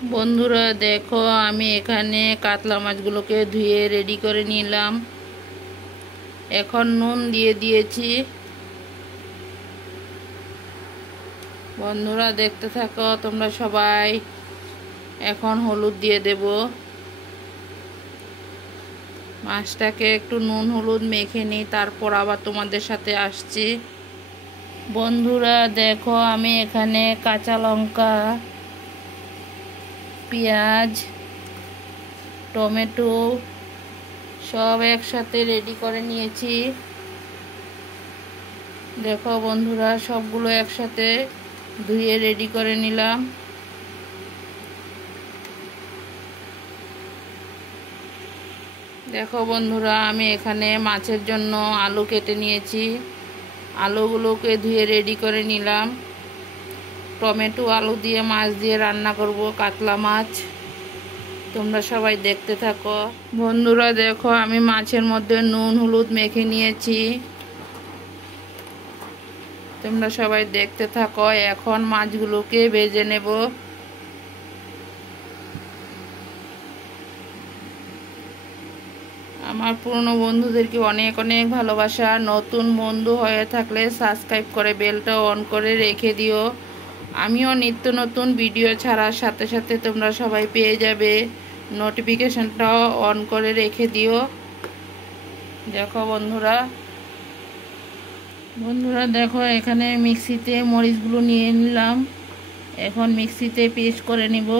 বন্ধুরা দেখো, আমি এখানে কাতলা মাছগুলোকে ধুয়ে রেডি করে নিলাম। এখন নুন দিয়ে দিয়েছি। বন্ধুরা দেখতে থাকো তোমরা সবাই। এখন হলুদ দিয়ে দেব। মাছটাকে একটু নুন হলুদ মেখে নিই, তারপর আবার তোমাদের সাথে আসছি। বন্ধুরা দেখো, আমি এখানে কাঁচা লঙ্কা, পেঁয়াজ, টমেটো সব একসাথে রেডি করে নিয়েছি। দেখো বন্ধুরা, সবগুলো একসাথে ধুয়ে রেডি করে নিলাম। দেখো বন্ধুরা, আমি এখানে মাছের জন্য আলু কেটে নিয়েছি। আলুগুলোকে ধুয়ে রেডি করে নিলাম। টমেটো আলু দিয়ে মাছ দিয়ে রান্না করব, কাতলা মাছ। তোমরা সবাই দেখতে থাকো। বন্ধুরা দেখো, আমি মাছের মধ্যে নুন হলুদ মেখে নিয়েছি। তোমরা সবাই দেখতে থাকো। এখন মাছগুলোকে ভেজে নেব। আমার পুরনো বন্ধুদেরকে অনেক অনেক ভালোবাসা। নতুন বন্ধু হয়ে থাকলে সাবস্ক্রাইব করে বেলটা অন করে রেখে দিও। আমিও নিত্য নতুন ভিডিও ছাড়ার সাথে সাথে তোমরা সবাই পেয়ে যাবে। নোটিফিকেশনটাও অন করে রেখে দিও। দেখো বন্ধুরা দেখো, এখানে মিক্সিতে মরিচগুলো নিয়ে নিলাম। এখন মিক্সিতে পেস্ট করে নিব।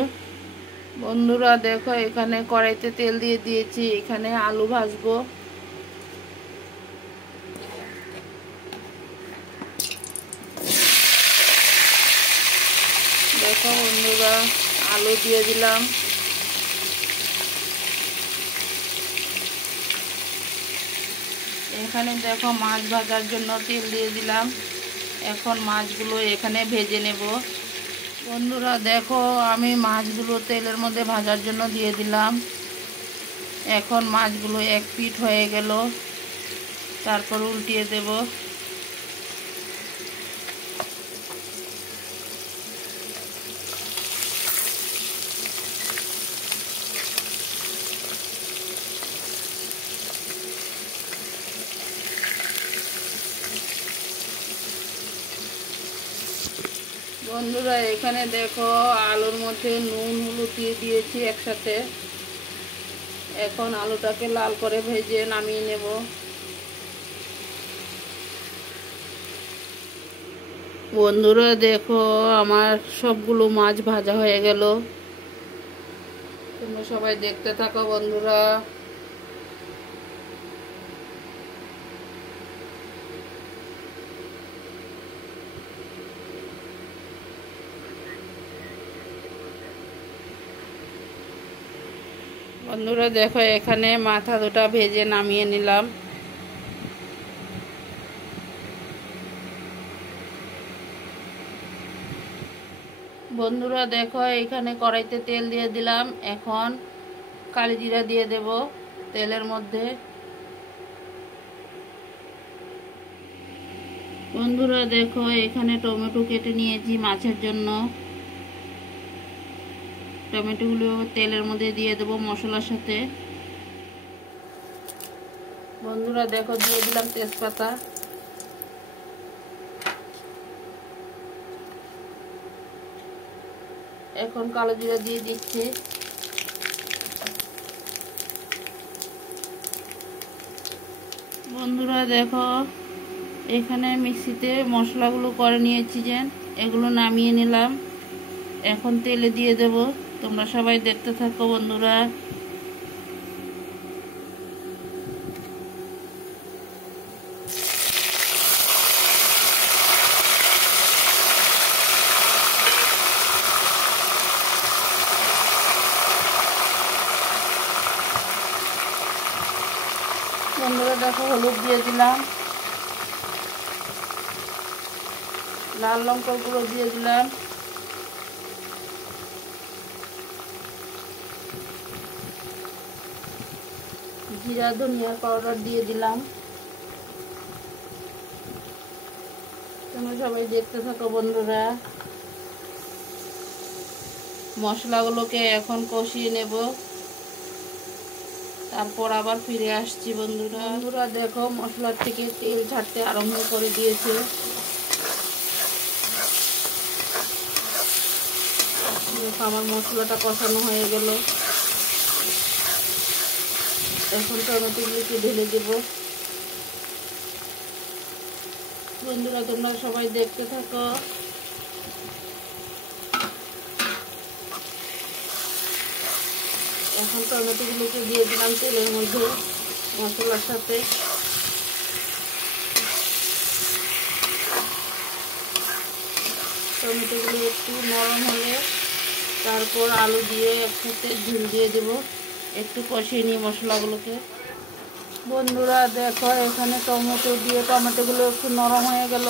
বন্ধুরা দেখো, এখানে কড়াইতে তেল দিয়ে দিয়েছি। এখানে আলু ভাজবো। দেখো বন্ধুরা, আলু দিয়ে দিলাম। এখানে দেখো, মাছ ভাজার জন্য তেল দিয়ে দিলাম। এখন মাছগুলো এখানে ভেজে নেব। বন্ধুরা দেখো, আমি মাছগুলো তেলের মধ্যে ভাজার জন্য দিয়ে দিলাম। এখন মাছগুলো এক পিঠ হয়ে গেল, তারপর উল্টিয়ে দেব। বন্ধুরা এখানে দেখো, আলুর মধ্যে নুন হলুদ দিয়ে দিয়েছি একসাথে। এখন আলুটাকে লাল করে ভেজে নামিয়ে নেব। বন্ধুরা দেখো, আমার সবগুলো মাছ ভাজা হয়ে গেল। তোমরা সবাই দেখতে থাকো বন্ধুরা। বন্ধুরা দেখো, এখানে মাথা দুটা ভেজে নামিয়ে নিলাম। বন্ধুরা দেখো, এখানে কড়াইতে তেল দিয়ে দিলাম। এখন কালি জিরা দিয়ে দেব তেলের মধ্যে। বন্ধুরা দেখো, এখানে টমেটো কেটে নিয়েছি মাছের জন্য। টমেটোগুলো তেলের মধ্যে দিয়ে দেব মশলার সাথে। বন্ধুরা দেখো, দিয়ে দিলাম তেজপাতা। এখন কালো জিরা দিয়ে দিচ্ছি। বন্ধুরা দেখো, এখানে মিক্সিতে মশলাগুলো করে নিয়েছি, যে এগুলো নামিয়ে নিলাম। এখন তেলে দিয়ে দেব। তোমরা সবাই দেখতে থাকো বন্ধুরা। বন্ধুরা দেখো, হলুদ দিয়ে দিলাম। লাল লঙ্কার গুঁড়ো দিয়ে দিলাম। জিরা ধনিয়া পাউডার দিয়ে দিলাম। তোমরা সবাই দেখতে থাকো বন্ধুরা। মশলাগুলোকে এখন কষিয়ে নেব, তারপর আবার ফিরে আসছি বন্ধুরা। বন্ধুরা দেখো মশলার থেকে তেল ছাড়তে আরম্ভ করে দিয়েছে। দেখো আমার মশলাটা কষানো হয়ে গেল। এখন টমেটোগুলোকে ঢেলে দেব। বন্ধুরা তোমরা সবাই দেখতে থাকো। এখন টমেটোগুলোকে দিয়ে দিলাম তেলের মধ্যে মশলার সাথে। টমেটোগুলো একটু নরম হলে তারপর আলু দিয়ে একসাথে ঝুল দিয়ে দেব। একটু কষিয়ে নিই মশলাগুলোকে। বন্ধুরা দেখো এখানে টমেটোগুলো একটু নরম হয়ে গেল।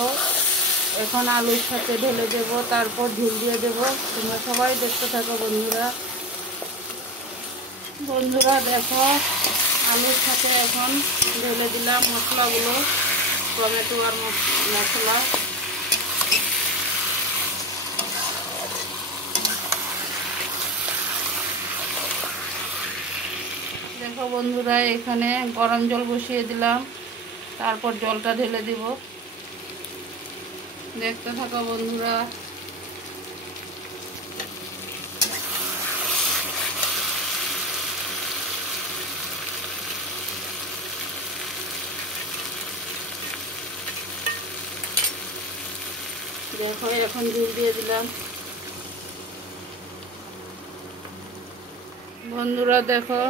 এখন আলুর সাথে ঢেলে দেব, তারপর ঝুল দিয়ে দেব। তোমরা সবাই দেখতে থাকো বন্ধুরা। বন্ধুরা দেখো আলুর সাথে এখন ঢেলে দিলাম মশলাগুলো, টমেটো আর মশলা। দেখো বন্ধুরা এখানে গরম জল বসিয়ে দিলাম, তারপর জলটা ঢেলে দিব। দেখতে থাকো বন্ধুরা। দেখো এখন ঝুল দিয়ে দিলাম। বন্ধুরা দেখো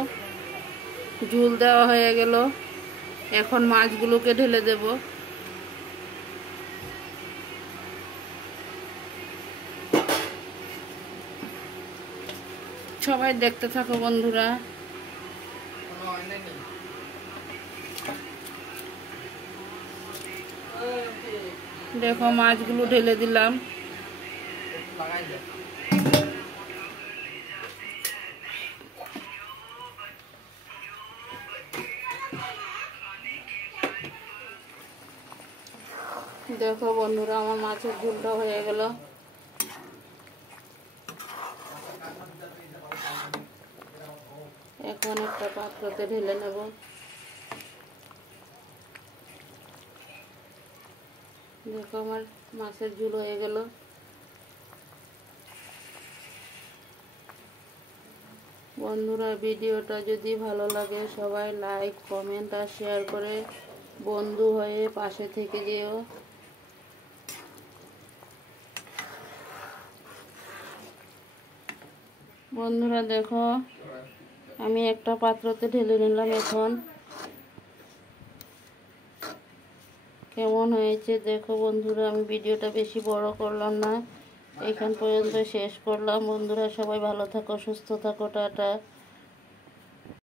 ঝুল দেওয়া হয়ে গেল। এখন মাছগুলোকে ঢেলে দেব। সবাই দেখতে থাকো বন্ধুরা। দেখো মাছগুলো ঢেলে দিলাম। দেখো বন্ধুরা আমার মাছের ঝোলটা হয়ে গেল। এখন একটা পাত্রতে ঢেলে নেব। দেখো আমার মাছের ঝোল হয়ে গেল। বন্ধুরা ভিডিওটা যদি ভালো লাগে সবাই লাইক কমেন্ট আর শেয়ার করে বন্ধু হয়ে পাশে থেকে যেও। বন্ধুরা দেখো আমি একটা পাত্রতে ঢেলে নিলাম। এখন কেমন হয়েছে দেখো বন্ধুরা। আমি ভিডিওটা বেশি বড় করলাম না, এখান পর্যন্ত শেষ করলাম। বন্ধুরা সবাই ভালো থাকো, সুস্থ থাকো, টাটা।